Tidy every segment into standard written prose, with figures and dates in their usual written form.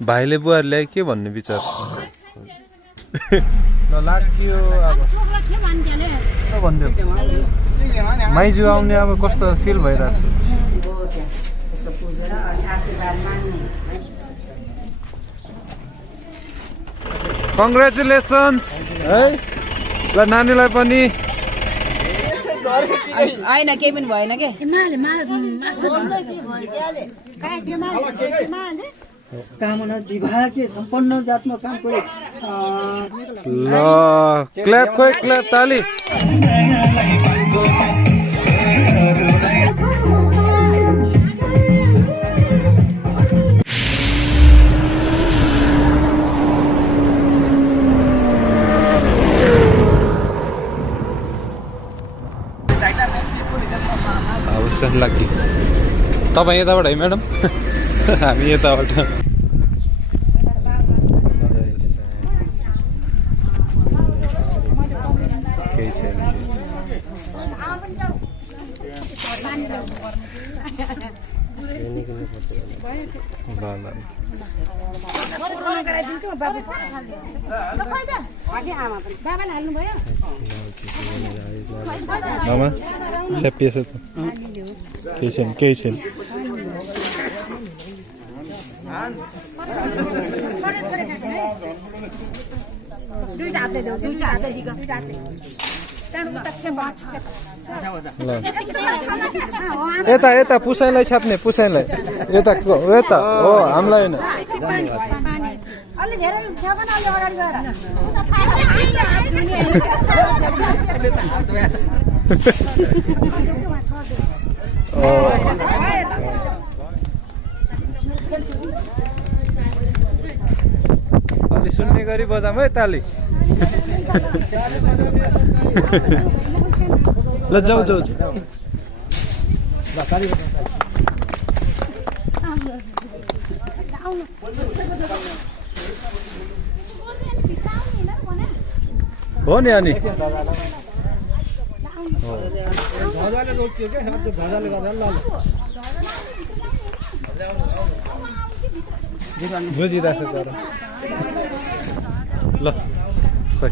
भाइले बुहारीलाई के भन्ने विचार ल लाग्यो अब माइजू आउने अब कस्तो फिल भइरहेछ कङ्ग्रेचुलेसन्स है ल नानीलाई पनि होइन केही पनि भएन के कामना विवाह के सम्पन्न जातमा काम कोही ल क्ल्याप खोइ क्ल्याप ताली लाग्यो तपाईँ यताबाट है म्याडम हामी यताबाट केही छैन मामा छ्यापिएछ त केही छैन यता यता पुसाइलाई छाप्ने पुसाइलाई यता यता हो हामीलाई होइन अलि सुन्ने गरी बजाम है ताली ल जाऊ जाऊ हो नि अनि बुझिराख तर ल खोइ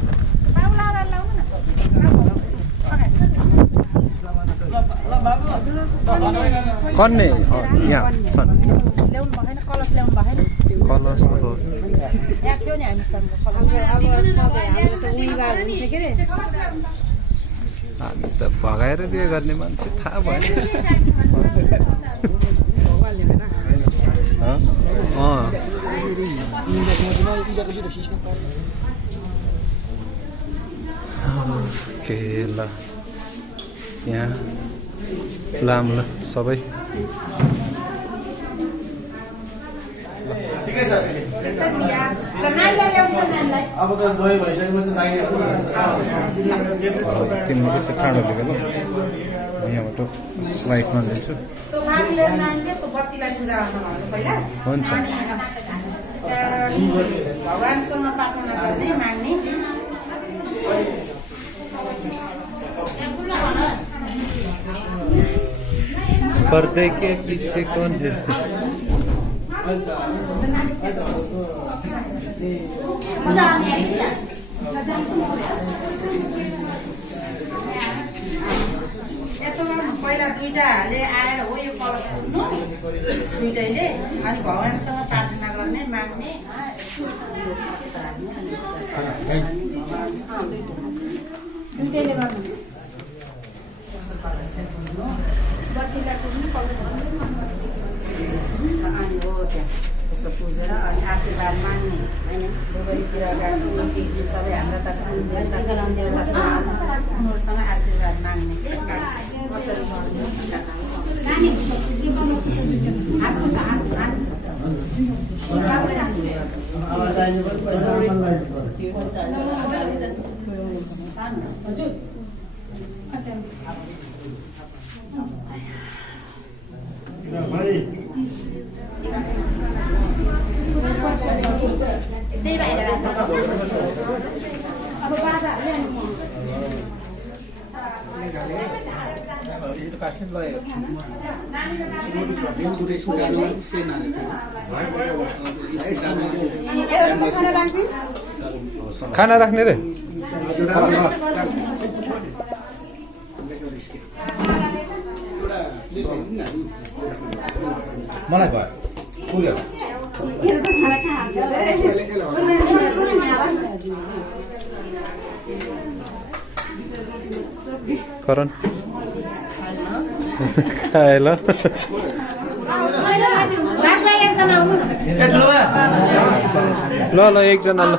कन्ने यहाँ छन् कलश हामी त भगाएर बिहे गर्ने मान्छे थाहा भएन के ल यहाँ लाम ल सबै अब त गए भइसकेपछि तिमीले यसो खाँडो लिएको यहाँबाट लाइटमा लिन्छु हुन्छ भगवानसँग प्रार्थना गर्ने माग्ने पर्दे के पीछे कौन है यसो पहिला दुईटाले आएर हो यो कलश पुज्नु दुईटैले अनि भगवानसँग प्रार्थना गर्ने माग्ने दुईटैले गर्नु अनि हो त्यहाँ यसो पुजेर अनि आशीर्वाद माग्ने दुवैतिरका सबै हाम्रा उनीहरूसँग आशीर्वाद माग्ने के कसरी गर्नु अब बाबाहरूले खाना राख्ने रे मलाई भयो पुग्यो करण खाए ल ल एकजना ल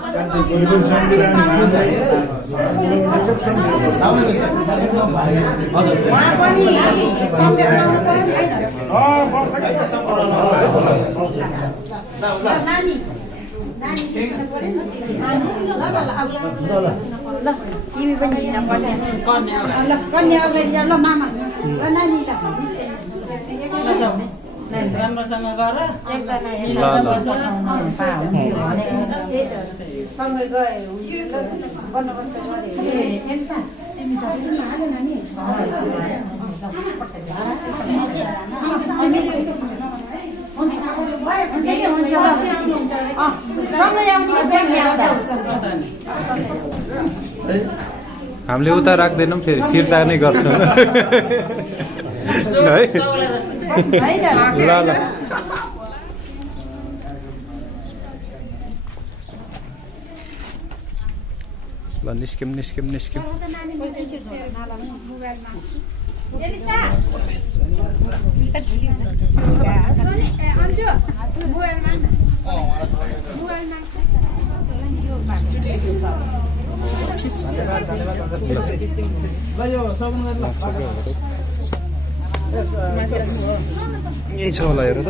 तिमी पनि हिँड्न पर्छ कन्यालाई लिएर ल मामा ल नानी राम्रोसँग गर सँगै गयो गर्नुपर्छ एल्सा तिमी नानी हामीले उता राख्दैनौँ फेरि फिर्ता नै गर्छौँ है ल ल ल निस्क्यौँ निस्क्यौँ निस्क्यौँ यही छ होला हेर त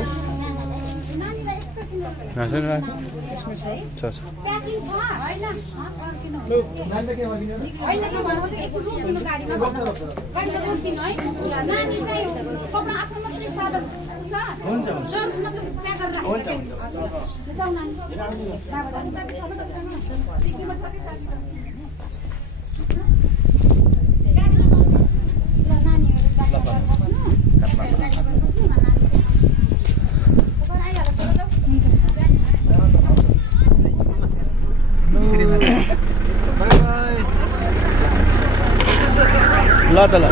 ल त ल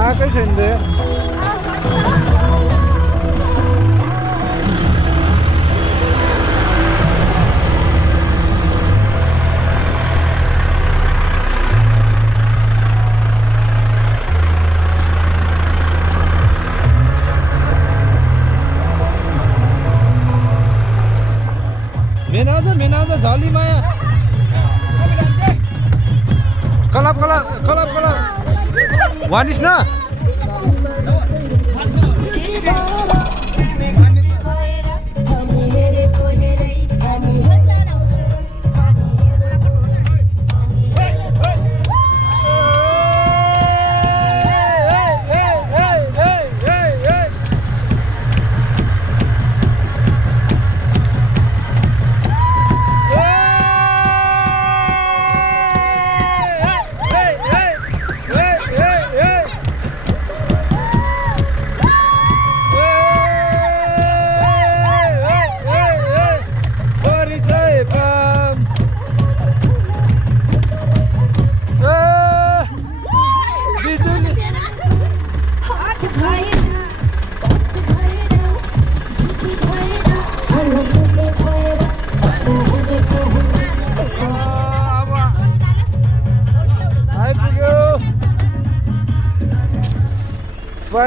आएकै छैन दे मेनाजा झाली माया कलप कलप कलप कलप वानिस ना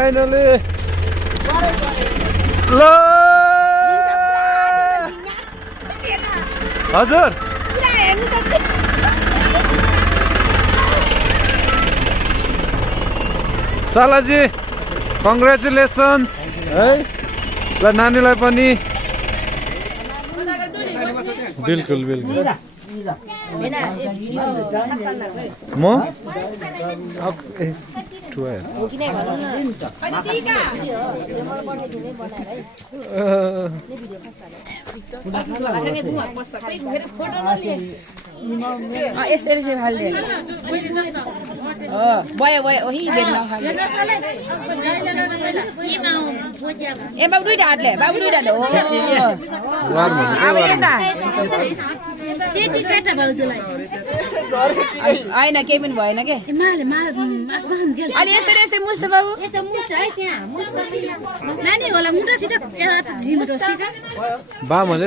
फाइनली ल हजुर सालाजी कङ्ग्रेचुलेसन्स है ल नानीलाई पनि बिल्कुल बिल्कुल म यसरी चाहिँ फाल्दे भयो भयो ओही ए बाबु दुईटा हातले बाबु दुईटा हो होइन केही पनि भएन के अनि यस्तै यस्तै मुस्छ बाबु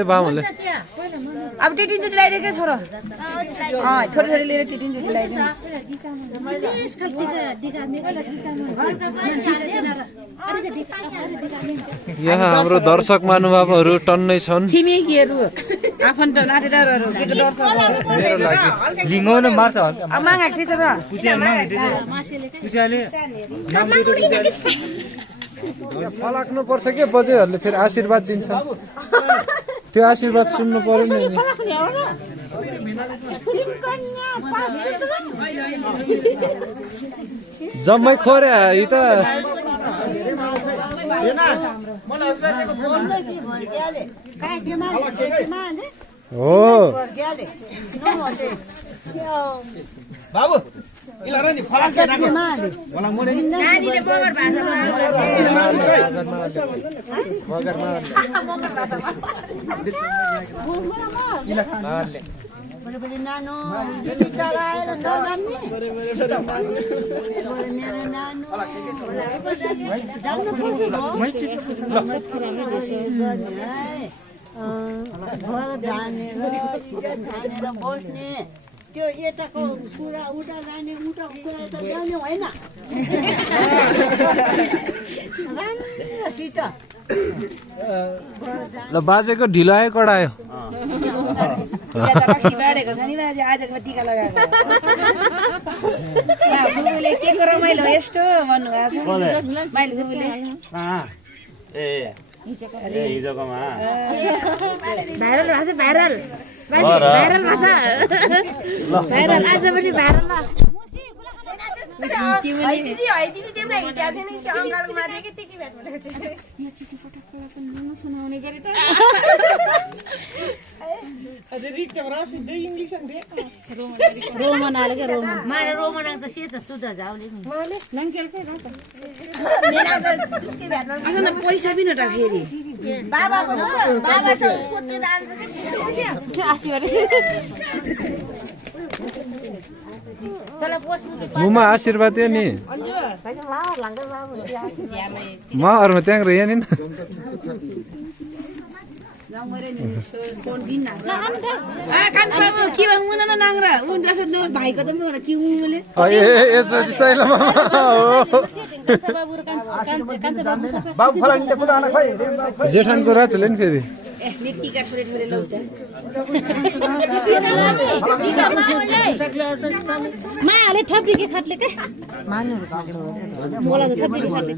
बामले अब टिटिन चोटी लगाइदिएकै छोरो छोरी छोरी लिएर टिटिन चोटी लगाइदिनु यहाँ हाम्रो दर्शक महानुभावहरू टन्नै छन् छिमेकीहरू आफन्त नातेदारहरू केको दर्शक लिङ्गाउन मार्छ अब मागेको थिएछ र फलाक्नु पर्छ के बजेहरूले फेरि आशीर्वाद दिन्छ त्यो आशीर्वाद सुन्नु पर्यो नि जम्मै खोरे है त हो बाबु इलारा नि फलाक के राख्नु मलाई मोडे नानीले मगर भाषामा बस्ने त्यो यताको कुरा उता जाने उताको कुरा यता जाने होइन राम्रोसित ल बाजेको ढिलो आयो कडा आयो बाँडेको छ नि बाजे आजको टिका लगाएको बुबुले के को रमाइलो यस्तो भन्नुभएको छ माइलो बुबुले भाइरल भएको छ भाइरल भाइरल भएको छ भाइरल आज पनि भाइरल रोमन आले क्या रोमन मारे रोमन आउँछ सेत सुधा जाउले नि पैसा पनि नटा फेरि मुमा आशीर्वाद दियो नि म अरूमा त्यहाँ रह्यो नि भाइको त यसपछि सैलामा जेठानको राजले नि फेरि टिका छोडे छोडे लौ मायाले थप्री खाटले के मलाई त थप्री खाटले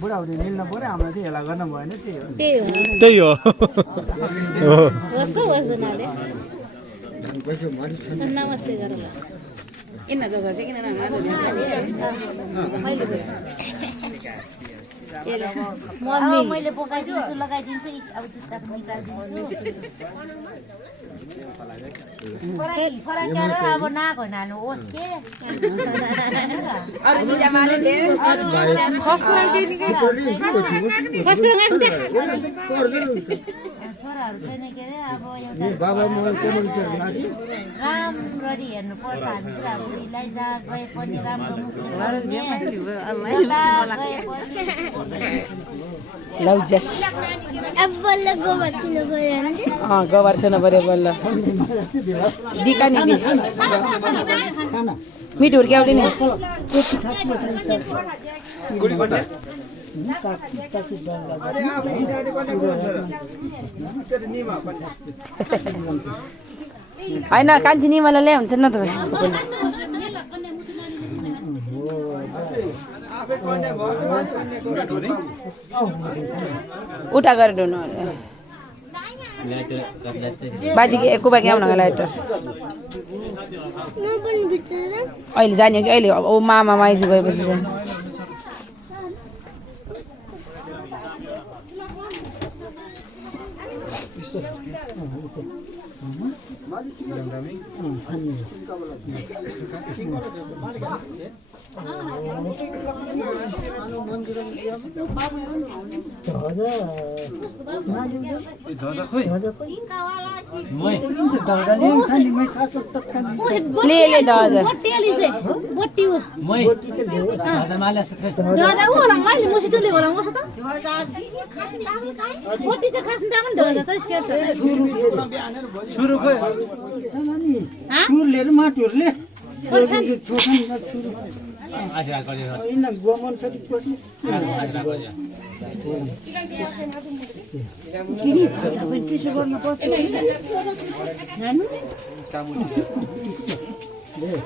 बुढाउले मिल्न पर्यो हाम्रो चाहिँ हेला गर्न भएन त्यही हो नमस्ते गरेर इन जग्गा चाहिँ किन मैले बोकाइदिन्छु लगाइदिन्छु अब जुत्ता फराकेर अब नाक नानु ओस् के छोराहरू छैन के अरे अब राम्ररी हेर्नु पर्छ हामी चाहिँ अब उहीलाई जहाँ गए पनि राम्रो लौ जस अब बल्ल गोबर छिनु पर्यो भने गोबर छैन पर्यो बल्ल दिका नि दि मिठ हुर्क्याउने नि होइन कान्छी निमालाई ल्याइ हुन्छ न तपाईँ उठा गरेर ढुनु बाजी कुबा क्या आउन लाइटर अहिले जाने हो कि अहिले ओ मामा माइजू गएपछि जाने ले दादा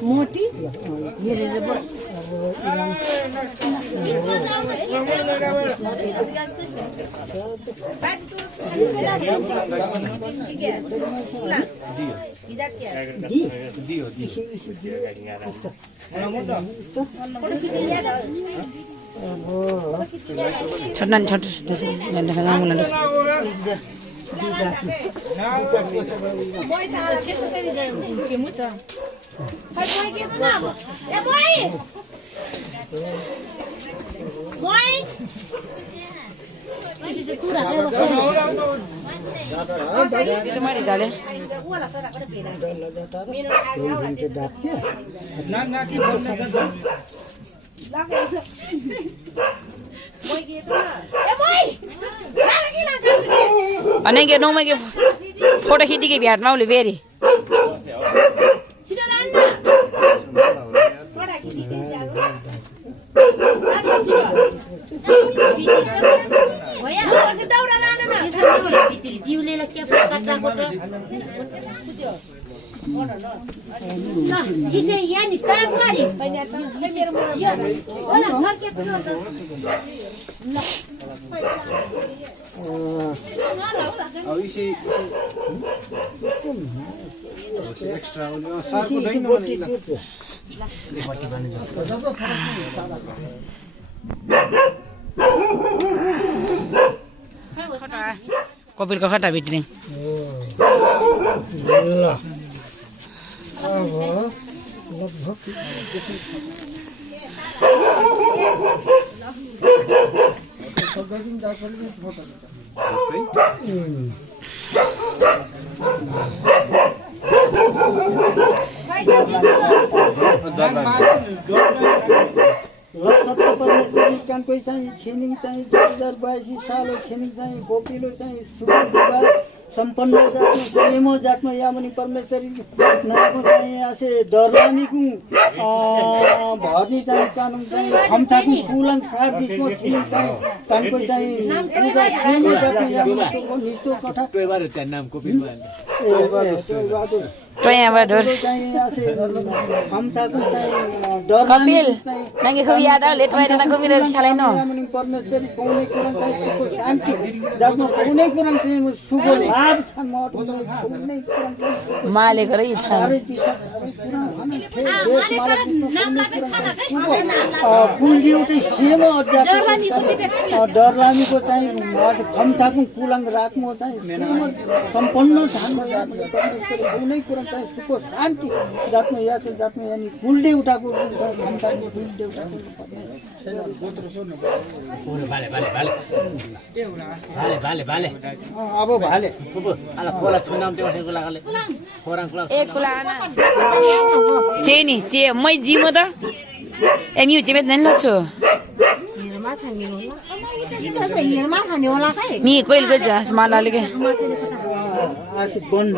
मोटी छोड्न छोट अनि के नौमा के फोटो खिच्दिकै भ्याटमा उसले फेरि एक्स्ट्रा सारको दैन कपिलको खट्टा भिट्ने कानकोई चाहिँ छिनिङ चाहिँ 2082 साल छिनिङ चाहिँ गोपिलो चाहिँ सुविवाह सम्पन्न जातमा प्रेमो जातमा यामनी परमेश्वरी नाको चाहिँ आसे डरलामीको भर्नी चाहिँ कानुन चाहिँ खम्ताको कुलङ सार दिसमा छिनिङ चाहिँ कानकोई चाहिँ पूजा छिनिङ जातमा यामनी निष्ठो कथा टोयबार चाहिँ नाम कोपिलमा Kapil nangi ko yada let wai na ko mira khalai no परमेश्वरी पाउने कुरा चाहिँ सुखको शान्ति जबमा पाउने कुरा चाहिँ सुखको लाभ छ मठ पाउने कुरा चाहिँ माले गरे इठा अरे दिशा कुलजी उठे सेवा डरलामीको चाहिँ खम्ताको कुलङ राख्नु चाहिँ सेवा सम्पन्न धानमा परमेश्वरी पाउने कुरा चाहिँ सुखको शान्ति जातमा या छ जातमा यानी कुलदेउताको खम्ताको कुलदेउताको अब भाले एक कुलाना चेनी चे मै जिमो त am you जिमेत non Lachhu me कहिले गइज मालाले के आसी बन्द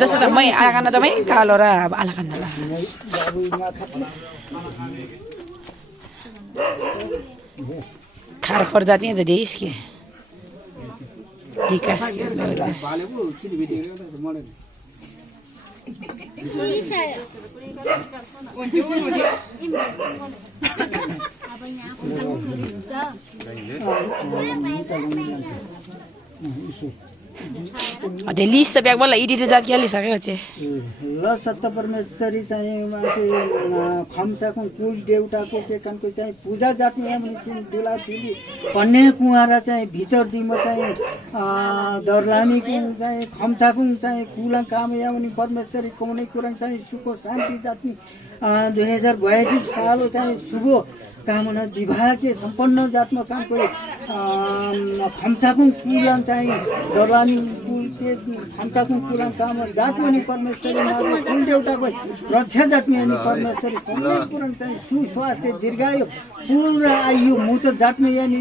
जस्तो त मै आलाकाना त मै कालो र आलाकाना ल खार खर जाती है jadi इसके dikas के अझै लिस्ट ब्याग बोला इडिट जात के लिसकेको छ ल सत्ता परमेश्वरी चाहिँ मान्छे खम्साको कुल देउटाको के कनको चाहिँ पूजा जाट्ने मान्छे दुला चुली कन्या कुँवारा चाहिँ भित्र दिमा चाहिँ दरलामीको चाहिँ खम्साको चाहिँ कुला काम यामनी परमेश्वरी कुनै कुरा चाहिँ सुख शान्ति जाट्ने 2082 साल चाहिँ शुभ कामना विवाह के सम्पन्न जातमा काम करे खम्साको कुला चाहिँ दरलामी कुल के खम्साको कुला काम जातमा नि परमेश्वरी नाममा कुल देउटाको रक्षा जाट्ने अनि परमेश्वरी कुनै कुरा चाहिँ सुस्वास्थ्य दीर्घायु पूरा आयु मुत जाट्ने यानी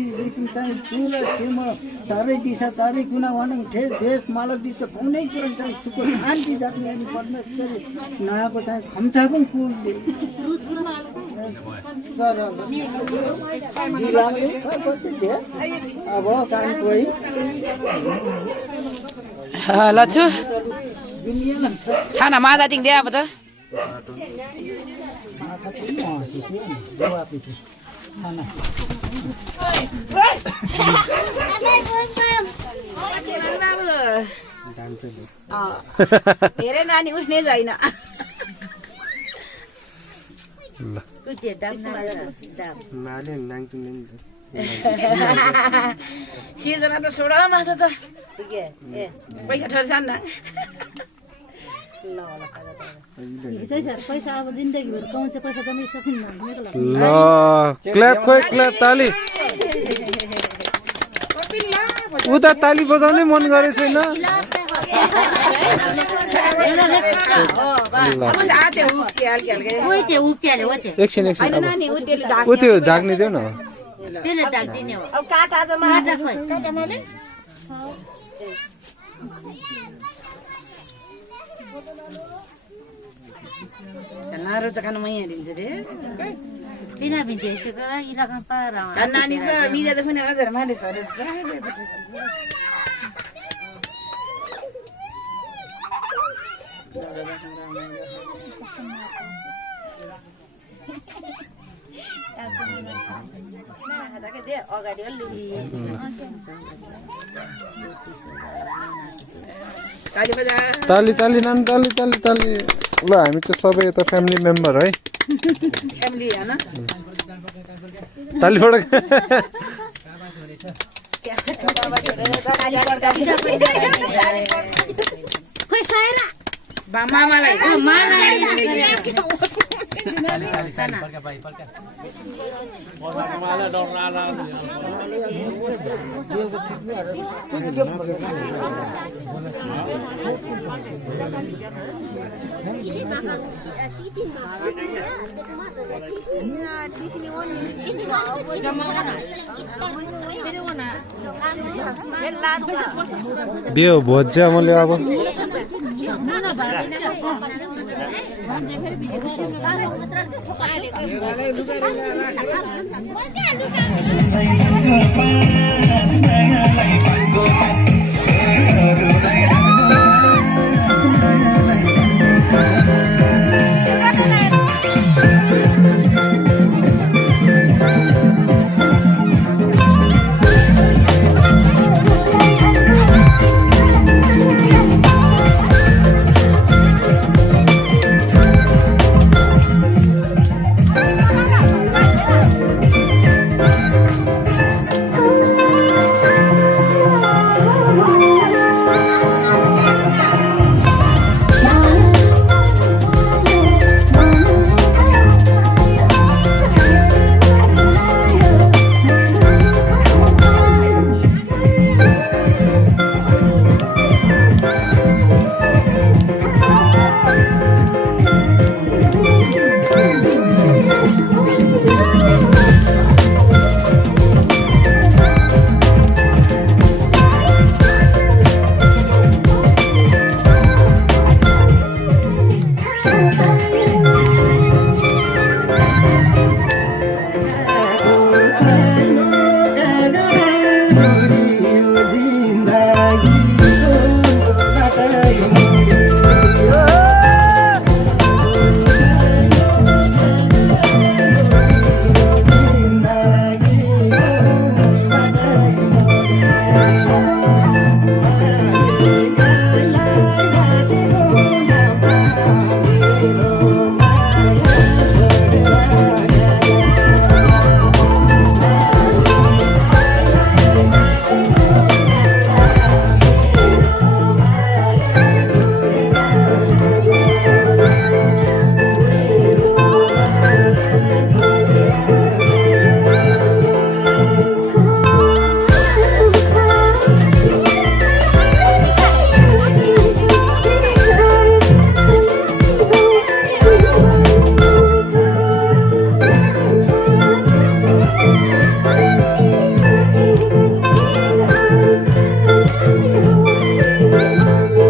चाहिँ पूरा सीमा चारै दिशा चारै कुना वनङ ठे देश मालक दिशा कुनै कुरा चाहिँ सुख शान्ति जाट्ने अनि परमेश्वरी नामको चाहिँ खम्साको कुल अब काम कोही लछु छाना मादा टिङ दे अब त धेरै नानी उठ्ने छैन सिर्जना त सोडा माछा छ पैसा ठर्छन् न पैसा अब जिन्दगीभर कमाउँछ पैसा जम्मै सकिन्न ल क्ल्याप खोइ क्ल्याप ताली उता ताली बजाउनै मन गरे छैन एकछिन एकछिन ऊ त्यो ढाक्ने देऊ न त्यसले ढाक्दिने हो अब काटा आज माटा खोइ लारो चकान मै हालिन्छ रे बिना भिजेको इलाका पार नानी त मिजा त पनि हजुर माले सरे ताली ताली नानी ताली ताली ताली ल हामी चाहिँ सबै यता फ्यामिली मेम्बर है फ्यामिली हैन तालीबाट खोइ सायरा मामालाई बियो भोज्या मैले अब Bye.